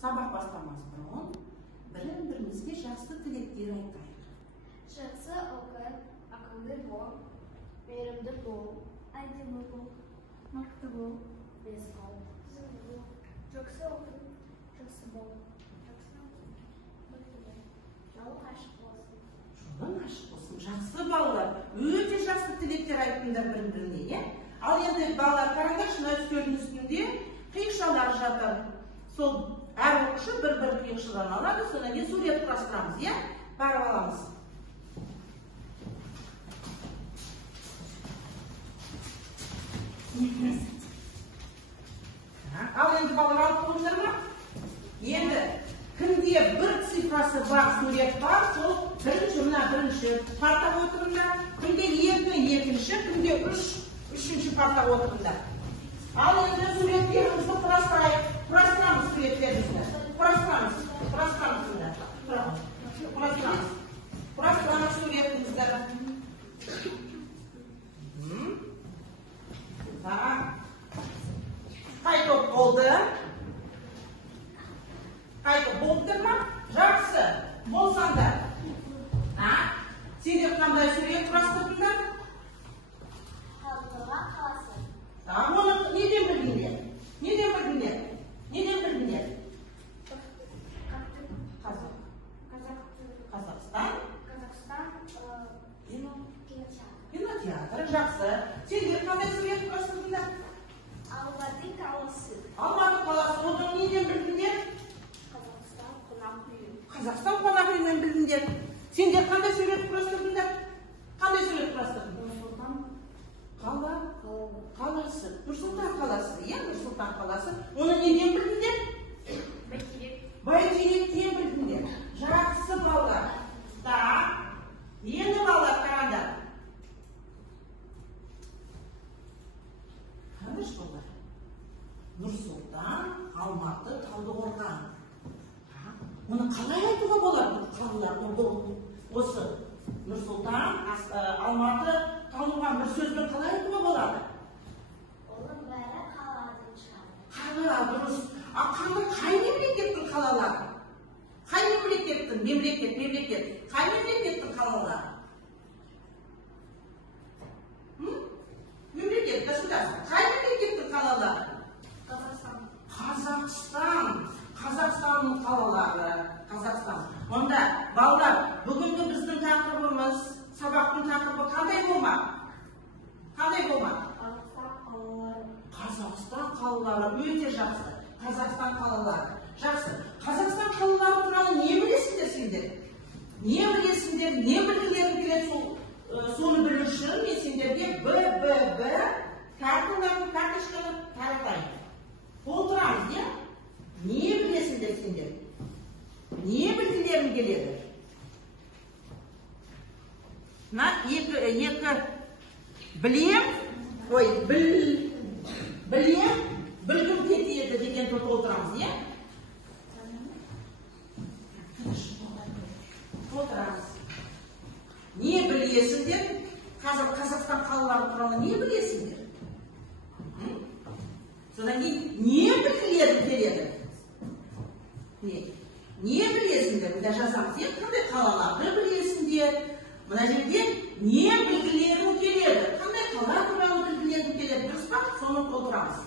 Sabah başlamaz bұрын бірін-бірімізге жақсы тілектер айтайық. Жақсы оқы, ақылды бол, мейірімді бол, әдемі бол, мықты бол, бес бол. Жақсы оқы, жақсы бол, жолың ашық болсын. Жолың ашық болсын. Жақсы балалар, өте жақсы тілектер айтыңдар бір-біріне. Ал енді балалар қараңдаршы, мына үстелдің үстінде қиықшалар жатыр. Сол әр оқушы бір-бір қиықшадан алады, содан кейін сурет құрастырамыз, иә? Барып аламыз. Ал енді балалар алып қойыңдар ма? Енді кімде бір цифрасы бар сурет бар, сол мына бірінші парта отырыңдар, кімде екінші, кімде үшінші парта отырыңдар. Ал енді суреттерімізді құрастырамыз суреттерімізді. Құрастырамыз суретімізді. Қай топ болды? Қайтып болдыр ма? Жақсы. Болсаңдар. Сендер қандай сурет құрастырдыңдар? Халқыға қаласы. Оны неден білдіңдер? Қазақстан. Кинотеатр. Жақсы. Сендер қандай сурет құрастырдыңдар? Алматы қаласы. Алматы қаласы. Оны неден білдіңдер? Қазақстан қонақ үйінен білдіңдер. Сендер қандай сурет құрастырдыңдар? Қаласы. Нұр-Сұлтан қаласы. Иә, Нұр-Сұлтан қаласы. Оны неден білдіңдер? Бәйтеректен білдіңдер. Жақсы балалар. Енді балалар қараңдар. Қараңдаршы балалар. Нұр-Сұлтан, Алматы, Талдықорған. Оны қалай айтуға болады қалалар? Осы Нұр-Сұлтан, Алматы, Талдықорған бір сөзбен қалай айтуға болады? Оның бәрі қаладан шығады. Қала, дұрыс. Қай мемлекеттің қалалары? Қай мемлекеттің? Мемлекет. Қай мемлекеттің қалалары? Мемлекет, государство. Қай мемлекеттің қалалары? Қазақстанның қалалары. Қазақстан. Онда, балалар, бүгінгі біздің тақырыбымыз, сабақтың тақырыбы қандай болмақ? Қазақстан қалалары өте жақсы. Қазақстан қалалары. Жақсы. Қазақстан қалалары туралы не білесіңдер сендер? Не білгілерің келеді соны білу үшін мен сендерге БББ карточканы таратайын. Толтырамыз, иә? Не білесіңдер сендер? Не білгілерің келеді? Білгім кетеді деген толтырамыз, иә? Толтырамыз. Не білесіңдер? Қазақстан қалалары туралы не білесіңдер? Содан кейін не білгілерің келеді? Не білесіңдер? Бұнда жазамыз, е, қандай қалаларды білесіңдер? Мына жерде не білгілерің келеді? Қандай қала туралы білгілерің келеді? Дұрыс па? Соны толтырамыз.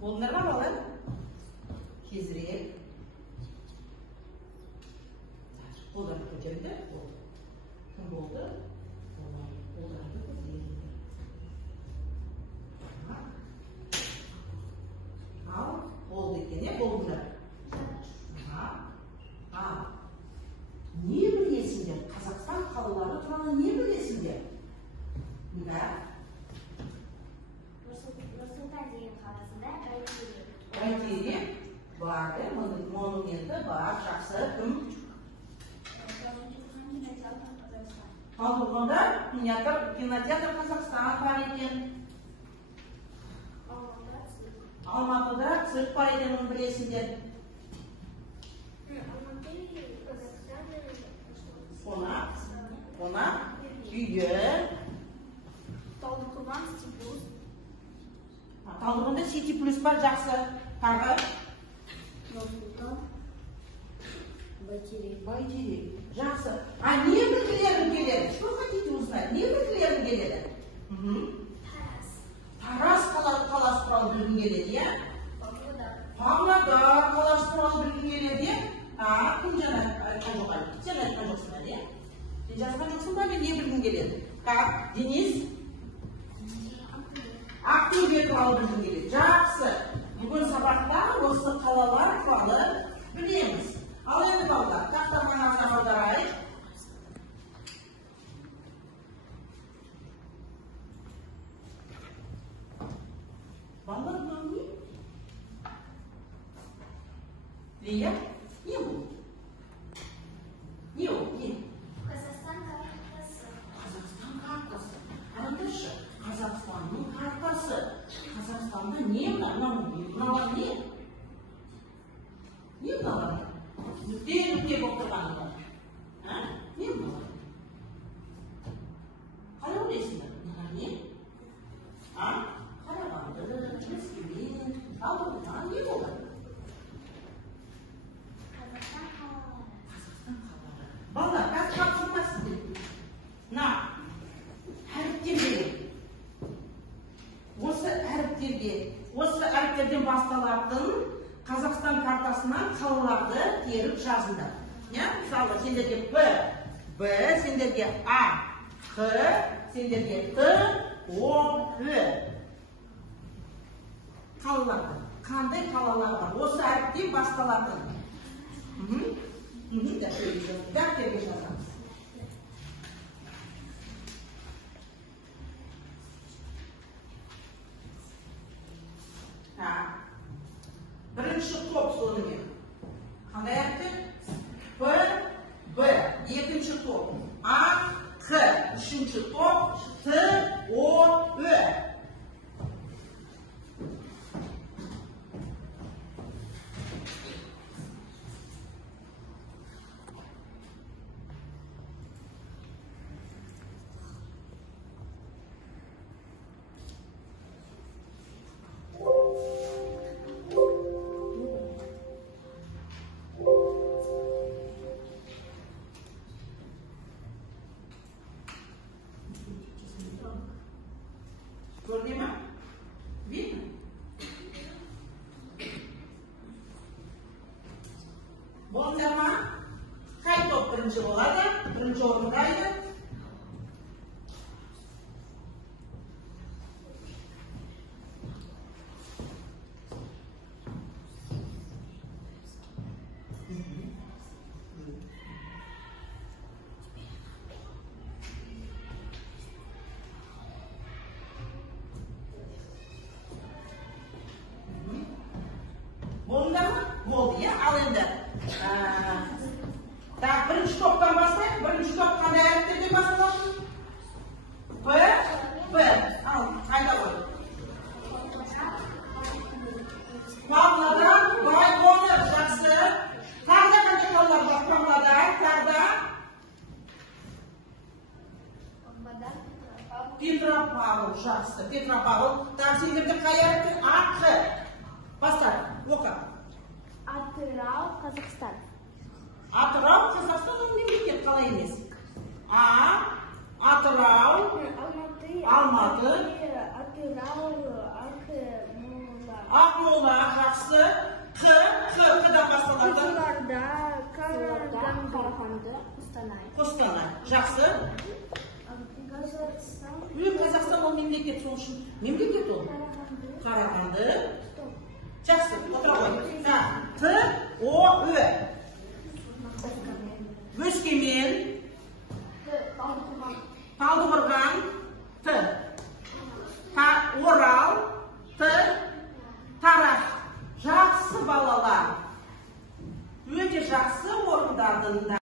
Болдыңдар ма балалар? Tezірек. Қолдарды көтерді. Кім болды? Қолдарды көтерді. Ал, болды екен, болды. Не білесіңдер? Қазақстан қалалары туралы не білесіңдер? Да. Нұрсұлтан деген қаласында Бәйтерек бар, монументі бар, жақсы. Кім? Талдықорғанда кинотеатр Қазақстан бар екен. Алматыда цирк бар екен, оны білесіңдер. Қонақ, үйі. Талдықорғанда Сити Плюс бар, жақсы. Тағы? Бәйтерек. Жақсы. А не білгілерің келеді? Что хотите узнать? Не білгілерің келеді? Тарас қаласы туралы білгің келеді, иә? Павлодар қаласы туралы білгің келеді, иә? Кім жаңа айтқан жоқ әлі? Сен айтқан жоқсың әлі, иә? Сен жазған жоқсың ба, мен не білгің келеді? Денис? Ақтөбе туралы білгің келеді. Жақсы. Бүгін сабақта осы қалалар туралы білеміз. Ал енді балалар, тақтамаңызға аударайық. Балалар, мынау не? Лия, не бұл? Не ол? Не? Қазақстан картасы. Қазақстан картасы. Қараңдаршы, Қазақстанның картасы. Қазақстанда не мыналар не? Не мыналар? Нүкте болып тұрғаны бар. Не мыналар? Қалай ойлайсыңдар? Мыналар не? Қарағанды, Өскемен, Талдықорған не болады? Қазақстан қалалары. Балалар, қазір тапсырмасыздар. Мына әріптер береді. Осы әріптерден басталатын Қазақстан картасынан қалаларды теріп жазыңдар. Мысалы, сендерге Б, сендерге А, Х, сендерге Т, О, Ө. Қалаларды. Қандай қалалар бар? Осы әріптен басталатын. Дәптерге жазамыз. Бірінші топ сонымен. Қандай әріптер? Б, екінші топ. А, Х, үшінші топ. Т, О, Ö. Gördün mü? Değil mi? Bunlar mı? Kay top birinci oladı, birinci orundaydı. Болды, ya? Al енді. Birinci toptan başlayıp, birinci top qanday әріптерден басталады? P. Al, қайда қой? Pavlodar, Bayqo'nur, жақсы. Тағы да қандай қалалар бар? Pavlodar, тағы да? Petropavl, жақсы. Petropavl. Сендерде қай әріптер? Ақ. Бастар, оқы. Атырау, Қазақстан. Атырау, Қазақстан, ол мемлекет қалай емес. Атырау, Алматы, Атырау, Ақмола, жақсы. Қ. Қостанай. Қостанай. Жақсы. Қазақстан. Қазақстан ол мемлекет, сол үшін мемлекет ол. Қарағанды. Жақсы, отыра қой. Т, О, Ö.